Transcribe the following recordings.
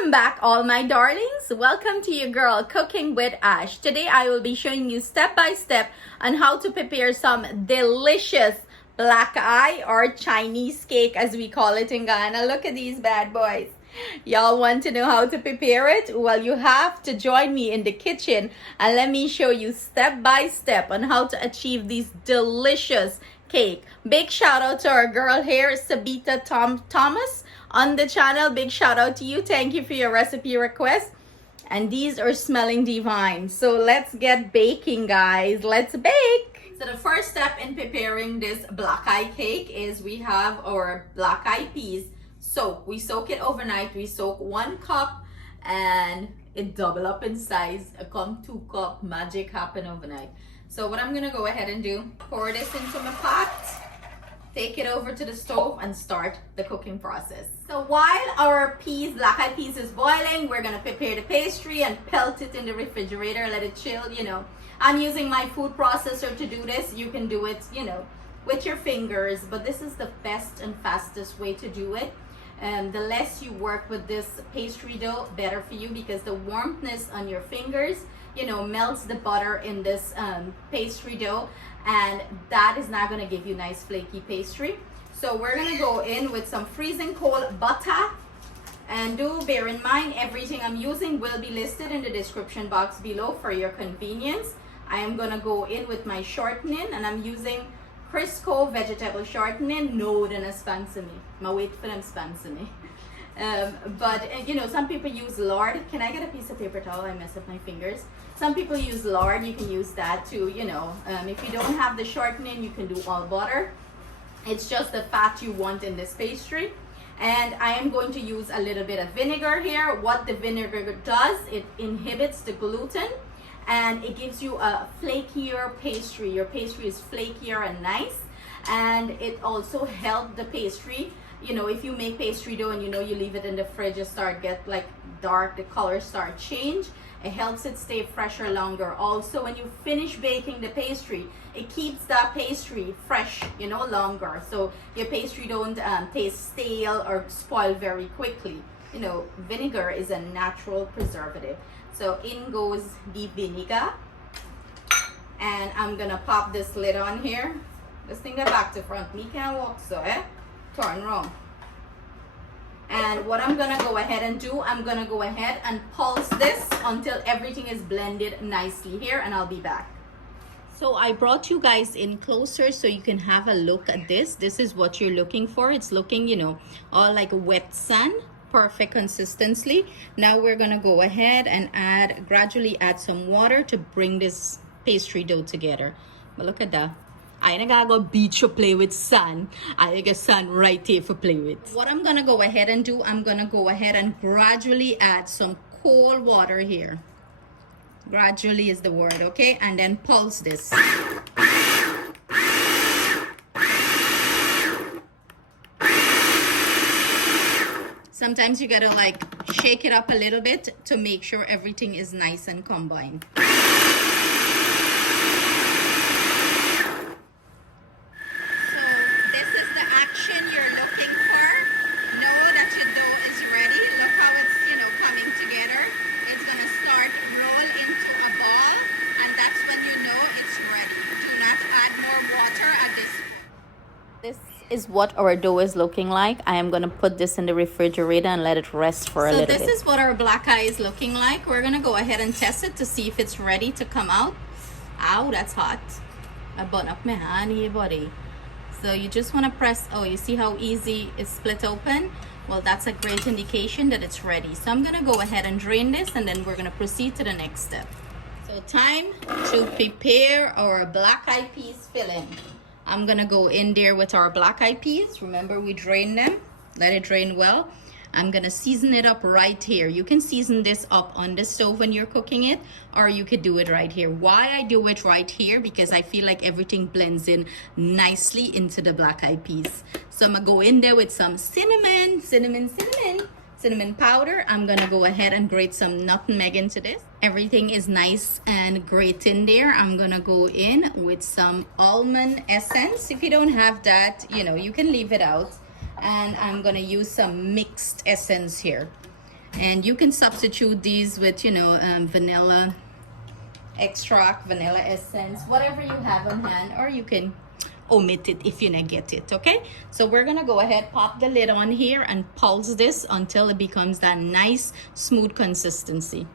Welcome back, all my darlings. Welcome to your girl Cooking with Ash. Today I will be showing you step by step on how to prepare some delicious black eye or Chinese cake, as we call it in Ghana. Look at these bad boys. Y'all want to know how to prepare it? Well, you have to join me in the kitchen and let me show you step by step on how to achieve these delicious cake. Big shout out to our girl here, Sabita Thomas on the channel. Big shout out to you. Thank you for your recipe request. And these are smelling divine. So let's get baking, guys. Let's bake. So the first step in preparing this black eye cake is we have our black eyed peas soak. We soak it overnight. We soak 1 cup and it double up in size. A come 2 cup, magic happen overnight. So what I'm gonna go ahead and do, pour this into my pot, take it over to the stove and start the cooking process. So while our peas, black eyed peas is boiling, we're gonna prepare the pastry and pelt it in the refrigerator, let it chill, you know. I'm using my food processor to do this. You can do it, you know, with your fingers, but this is the best and fastest way to do it. The less you work with this pastry dough, better for you, because the warmthness on your fingers, you know, melts the butter in this pastry dough, and that is not going to give you nice flaky pastry. So we're going to go in with some freezing cold butter, and do bear in mind everything I'm using will be listed in the description box below for your convenience. I am going to go in with my shortening, and I'm using Crisco vegetable shortening. No, then a sponsor me. My wait for them sponsor me. But you know, some people use lard. Can I get a piece of paper towel? I mess up my fingers. Some people use lard. You can use that too, you know. If you don't have the shortening, you can do all butter. It's just the fat you want in this pastry. And I am going to use a little bit of vinegar here. What the vinegar does, it inhibits the gluten and it gives you a flakier pastry. Your pastry is flakier and nice, and it also helps the pastry. You know, if you make pastry dough and you know you leave it in the fridge, it start get like dark, the colors start change. It helps it stay fresher longer. Also, when you finish baking the pastry, it keeps that pastry fresh, you know, longer. So your pastry don't taste stale or spoil very quickly. You know, vinegar is a natural preservative. So in goes the vinegar, and I'm gonna pop this lid on here. This thing go back to front. Me can't walk, so turn wrong. And what I'm gonna go ahead and do, I'm gonna go ahead and pulse this until everything is blended nicely here, and I'll be back. So I brought you guys in closer so you can have a look at this. This is what you're looking for. It's looking, you know, all like wet sand, perfect consistency. Now we're gonna go ahead and gradually add some water to bring this pastry dough together. But look at that. I ain't gotta go beach or play with sand. I got sand right here for play with. What I'm gonna go ahead and do, I'm gonna go ahead and gradually add some cold water here. Gradually is the word, okay? And then pulse this. Sometimes you gotta like shake it up a little bit to make sure everything is nice and combined. This is what our dough is looking like. I am going to put this in the refrigerator and let it rest for a little bit. So this is what our black eye is looking like. We're going to go ahead and test it to see if it's ready to come out. Ow, that's hot. I burn up my hand here, buddy. So you just want to press, oh, you see how easy it's split open? Well, that's a great indication that it's ready. So I'm going to go ahead and drain this, and then we're going to proceed to the next step. So time to prepare our black eyed peas filling. I'm gonna go in there with our black eyed peas. Remember, we drain them, let it drain well. I'm gonna season it up right here. You can season this up on the stove when you're cooking it, or you could do it right here. Why I do it right here? Because I feel like everything blends in nicely into the black eyed peas. So I'm gonna go in there with some cinnamon powder. I'm gonna go ahead and grate some nutmeg into this. Everything is nice and great in there. I'm gonna go in with some almond essence. If you don't have that, you know, you can leave it out. And I'm gonna use some mixed essence here. And you can substitute these with, you know, vanilla extract, vanilla essence, whatever you have on hand, or you can omit it if you not get it. Okay, so we're gonna go ahead, pop the lid on here and pulse this until it becomes that nice smooth consistency.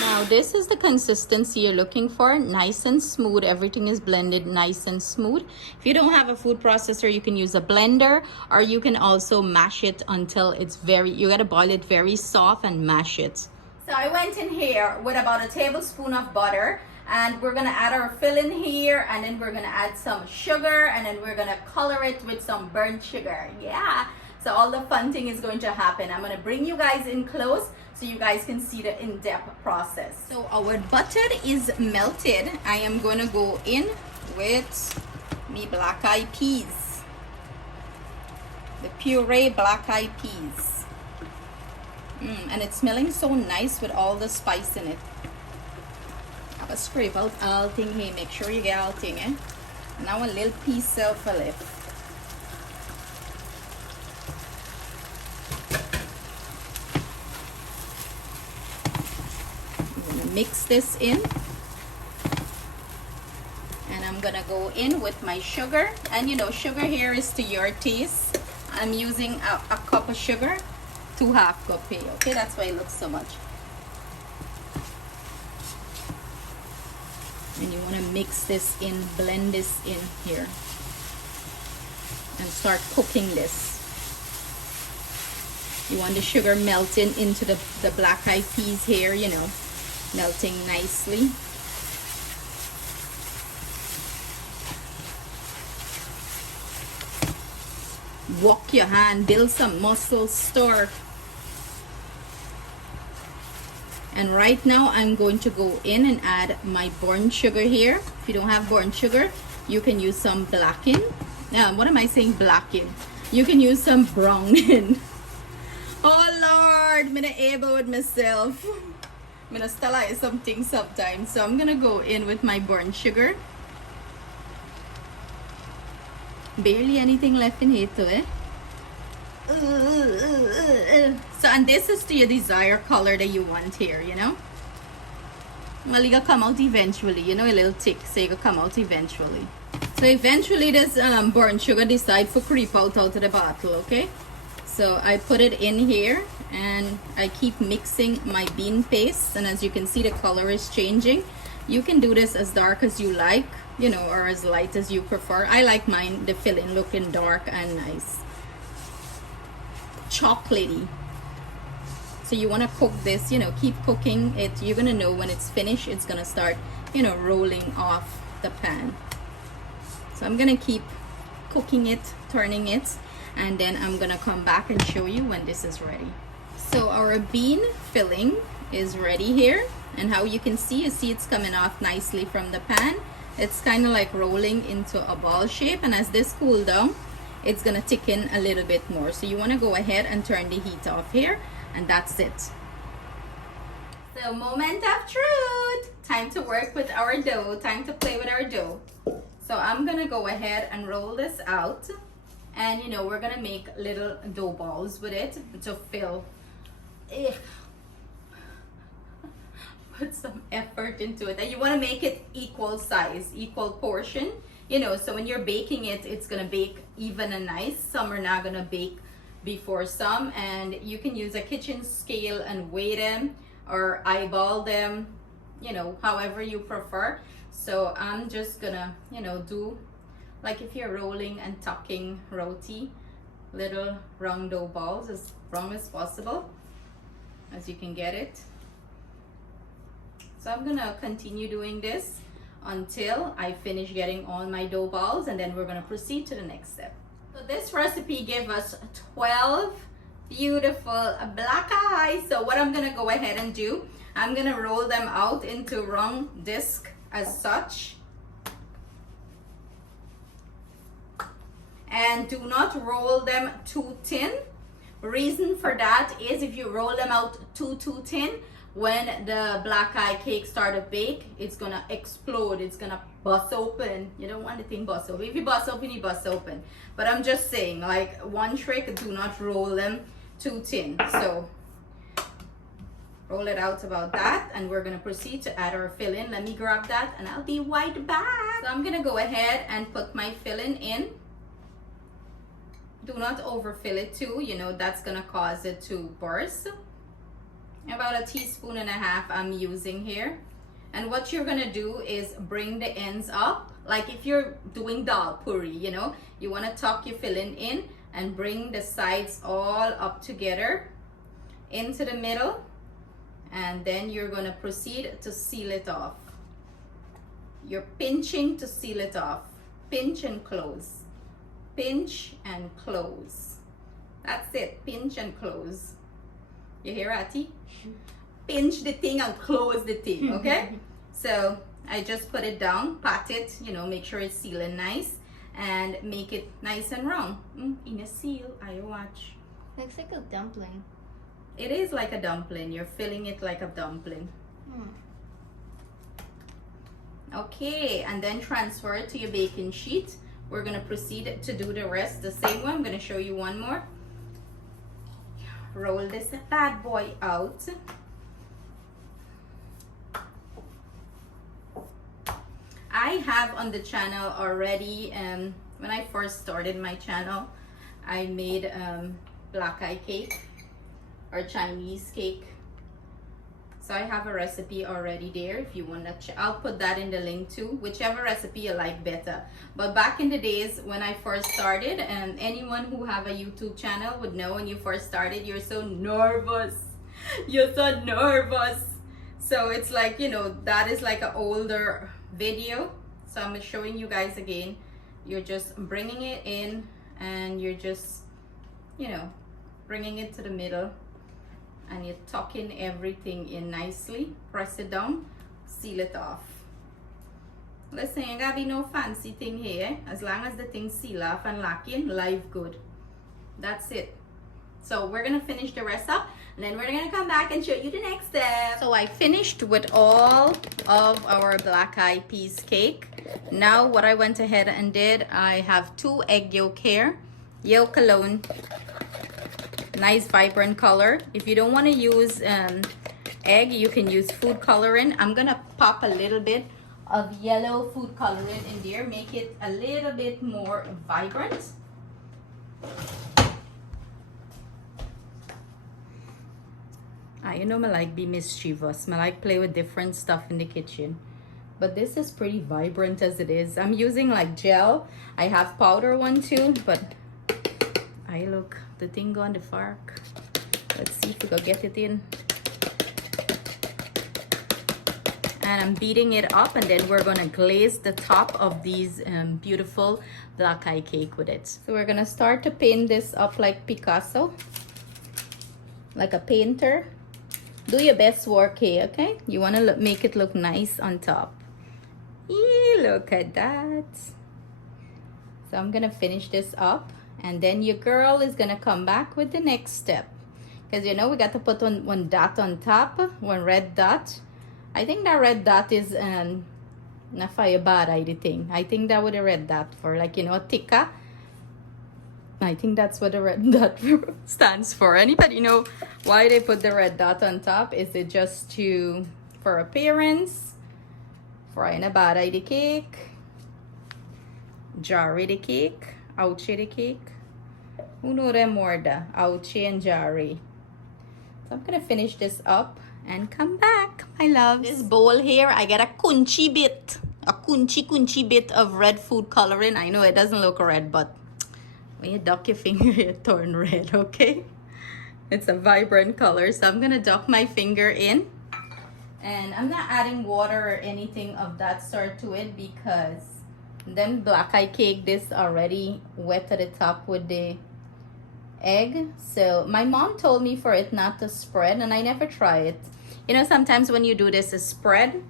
Now this is the consistency you're looking for, nice and smooth. Everything is blended nice and smooth. If you don't have a food processor, you can use a blender, or you can also mash it until it's very, you gotta boil it very soft and mash it. So I went in here with about a tablespoon of butter, and we're gonna add our filling here, and then we're gonna add some sugar, and then we're gonna color it with some burnt sugar. Yeah, so all the fun thing is going to happen. I'm gonna bring you guys in close so you guys can see the in-depth process. So our butter is melted. I am gonna go in with me black-eyed peas, the puree black-eyed peas. And it's smelling so nice with all the spice in it. Have a scrape out all thing here. Make sure you get all thing, eh? Now a little piece of a lip. I'm gonna mix this in, and I'm gonna go in with my sugar. And you know, sugar here is to your taste. I'm using a cup of sugar, 2 half cup here. Okay, that's why it looks so much. And you want to mix this in, blend this in here, and start cooking this. You want the sugar melting into the black-eyed peas here, you know, melting nicely. Walk your hand, build some muscle, stir. And right now I'm going to go in and add my burnt sugar here. If you don't have burnt sugar, you can use some blackened. What am I saying, blackened? You can use some browning. Oh Lord, I'm not able with myself. I'm gonna start like something sometimes. So I'm gonna go in with my burnt sugar. Barely anything left in here too, eh? So, and this is to your desired color that you want here, you know. Well, it's gonna come out eventually, you know, a little thick, so it's gonna come out eventually. So eventually this burnt sugar decide to creep out of the bottle, okay? So I put it in here, and I keep mixing my bean paste, and as you can see, the color is changing. You can do this as dark as you like, you know, or as light as you prefer. I like mine, the filling looking dark and nice, chocolatey. So you want to cook this, you know, keep cooking it. You're gonna know when it's finished, it's gonna start, you know, rolling off the pan. So I'm gonna keep cooking it, turning it, and then I'm gonna come back and show you when this is ready. So our bean filling is ready here, and how you can see, it's coming off nicely from the pan. It's kind of like rolling into a ball shape, and as this cools down, it's gonna thicken a little bit more. So you want to go ahead and turn the heat off here, and that's it. So moment of truth, time to work with our dough, time to play with our dough. So I'm gonna go ahead and roll this out, and you know, we're gonna make little dough balls with it to fill. Put some effort into it, and you want to make it equal size, equal portion, you know, so when you're baking it, it's gonna bake even and nice. Some are not gonna bake before some, and you can use a kitchen scale and weigh them or eyeball them, you know, however you prefer. So I'm just gonna, you know, do like if you're rolling and tucking roti, little round dough balls, as round as possible as you can get it. So I'm gonna continue doing this until I finish getting all my dough balls, and then we're gonna proceed to the next step. So this recipe gave us 12 beautiful black eyes. So what I'm gonna go ahead and do, I'm gonna roll them out into round disc as such. And do not roll them too thin. Reason for that is if you roll them out too thin, when the black eye cake start to bake, it's gonna explode. It's gonna bust open. You don't want the thing bust open. If you bust open, you bust open. But I'm just saying, like, one trick, do not roll them too thin. So roll it out about that, and we're gonna proceed to add our filling. Let me grab that and I'll be right back. So I'm gonna go ahead and put my filling in. Do not overfill it too, you know, that's gonna cause it to burst. About 1.5 teaspoons I'm using here. And what you're gonna do is bring the ends up, like if you're doing dal puri, you know, you wanna tuck your filling in and bring the sides all up together into the middle, and then you're gonna proceed to seal it off. You're pinching to seal it off. Pinch and close. Pinch and close. That's it. Pinch and close. You hear, Ati? Pinch the thing and close the thing, okay? So I just put it down, pat it, you know, make sure it's sealing nice, and make it nice and round. In a seal, I watch. Looks like a dumpling. It is like a dumpling. You're filling it like a dumpling. Okay, and then transfer it to your baking sheet. We're gonna proceed to do the rest the same way. I'm gonna show you one more. Roll this bad boy out. I have on the channel already, when I first started my channel, I made black eye cake or Chinese cake. So I have a recipe already there if you want to I'll put that in the link too, whichever recipe you like better. But back in the days when I first started, and anyone who have a YouTube channel would know, when you first started, you're so nervous. You're so nervous. So it's like, you know, that is like an older video. So I'm showing you guys again. You're just bringing it in, and you're just, you know, bringing it to the middle, and you're tucking everything in nicely. Press it down, seal it off. Listen, you gotta be no fancy thing here. As long as the thing seal off and lock in, life good. That's it. So we're gonna finish the rest up, and then we're gonna come back and show you the next step. So I finished with all of our black eyed peas cake. Now what I went ahead and did, I have 2 egg yolk here. Yolk alone. Nice vibrant color. If you don't want to use egg, you can use food coloring. I'm gonna pop a little bit of yellow food coloring in there, make it a little bit more vibrant. You know, I like be mischievous. I like play with different stuff in the kitchen, but this is pretty vibrant as it is. I'm using like gel. I have powder one too, but look, the thing go on the fork. Let's see if we can get it in. And I'm beating it up, and then we're gonna glaze the top of these beautiful black eye cake with it. So we're gonna start to paint this up like Picasso, like a painter. Do your best work here, okay? You wanna make it look nice on top. Look at that. So I'm gonna finish this up, and then your girl is gonna come back with the next step, because you know we got to put one dot on top, one red dot. I think that red dot is not fire bad thing. I think that would a red dot for, like, you know, tikka. I think that's what the red dot stands for. Anybody know why they put the red dot on top? Is it just for appearance? Frying a bad the cake, jarry the cake, ouchie the cake. Who know them more da? Ouchie and jarry. So I'm gonna finish this up and come back, my love. This bowl here, I get a kunchy bit of red food coloring. I know it doesn't look red, but when you duck your finger, it turn red, okay? It's a vibrant color, so I'm gonna duck my finger in. And I'm not adding water or anything of that sort to it, because them black eye cake, this already wet at the top with the egg. So my mom told me for it not to spread, and I never try it. You know, sometimes when you do this spread,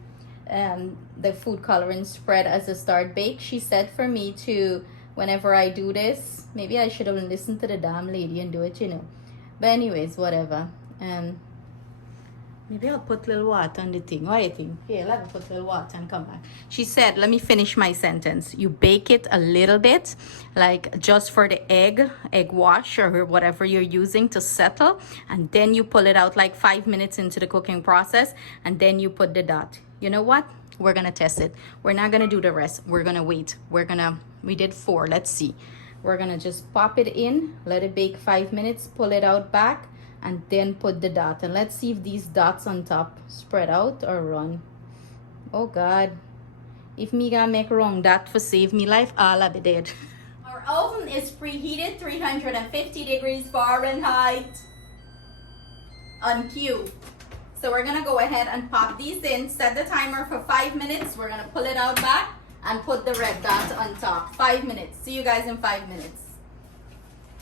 the food coloring spread as a start bake, she said for me to, whenever I do this, maybe I should have listened to the damn lady and do it, you know. But anyways, whatever. Maybe I'll put a little water on the thing. What do you think? Yeah, let me put a little water and come back. She said, let me finish my sentence. You bake it a little bit, like just for the egg wash or whatever you're using to settle. And then you pull it out like 5 minutes into the cooking process. And then you put the dot. You know what? We're going to test it. We're not going to do the rest. We're going to wait. We did 4. Let's see. We're going to just pop it in, let it bake 5 minutes, pull it out back, and then put the dot. And let's see if these dots on top spread out or run. Oh God, if me gonna make wrong dot for save me life, I'll be dead. Our oven is preheated 350 degrees Fahrenheit on cue. So we're gonna go ahead and pop these in, set the timer for 5 minutes. We're gonna pull it out back and put the red dot on top. 5 minutes. See you guys in 5 minutes.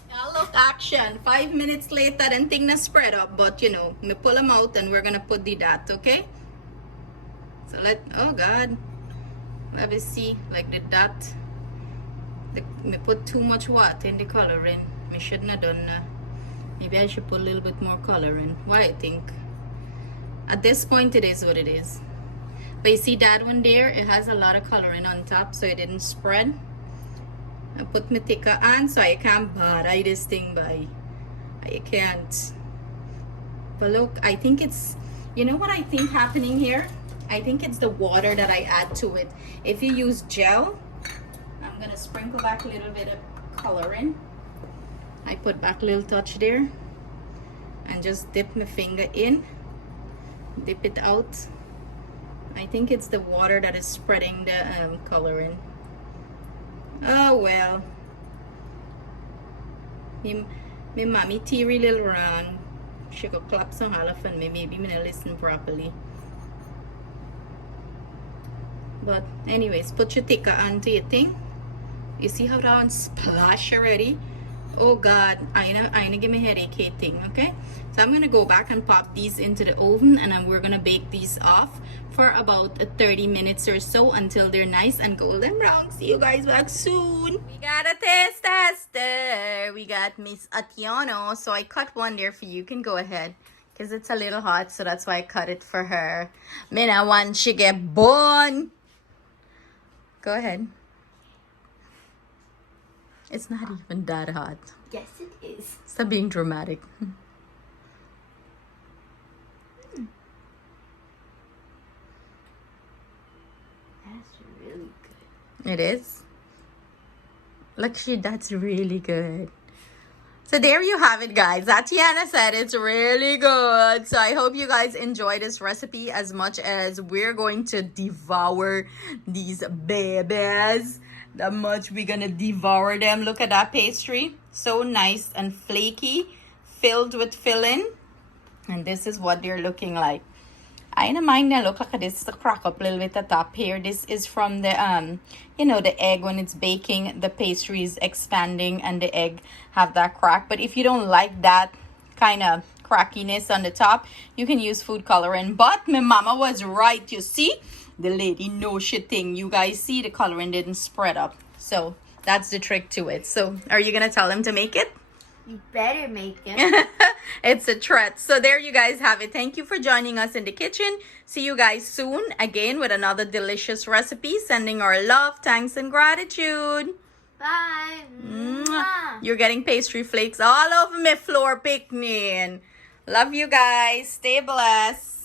Yeah, look, action. 5 minutes later, then thing not spread up, but you know, me pull them out and we're gonna put the dot, okay? So oh God, let me see, like the dot. Me put too much water in the coloring. Me shouldn't have done that. Maybe I should put a little bit more coloring. What do you think? At this point, it is what it is. But you see that one there? It has a lot of coloring on top, so it didn't spread. I put my thicker on so I can't bother this thing by. I can't. But look, I think it's, you know what I think happening here? I think it's the water that I add to it. If you use gel, I'm gonna sprinkle back a little bit of coloring. I put back a little touch there and just dip my finger in, dip it out. I think it's the water that is spreading the coloring. Oh well. Me mommy teary little wrong. She could clap some half and maybe me not listen properly. But anyways, put your thicker onto your thing. You see how that one splash already? Oh God, I know give me headache thing, okay? So I'm gonna go back and pop these into the oven, and then we're gonna bake these off for about 30 minutes or so until they're nice and golden brown. See you guys back soon. We got a taste tester. We got Miss Atiano. So I cut one there for you. You can go ahead, because it's a little hot, so that's why I cut it for her. Mina want she get born. Go ahead. It's not even that hot. Yes, it is. Stop being dramatic. That's really good. It is? Actually, that's really good. So there you have it, guys. Tatiana said it's really good. So I hope you guys enjoy this recipe as much as we're going to devour these babies. That much we're gonna devour them. Look at that pastry. So nice and flaky, filled with filling. And this is what they're looking like. I don't mind now. Look at this, to crack up a little bit at the top here. This is from the you know, the egg when it's baking, the pastry is expanding and the egg have that crack. But if you don't like that kind of crackiness on the top, you can use food coloring. But my mama was right, you see? The lady knows she thing. You guys see the coloring didn't spread up. So that's the trick to it. So are you gonna tell them to make it? You better make it. It's a threat. So there you guys have it. Thank you for joining us in the kitchen. See you guys soon again with another delicious recipe. Sending our love, thanks, and gratitude. Bye. Mwah. You're getting pastry flakes all over my floor picnic. Love you guys. Stay blessed.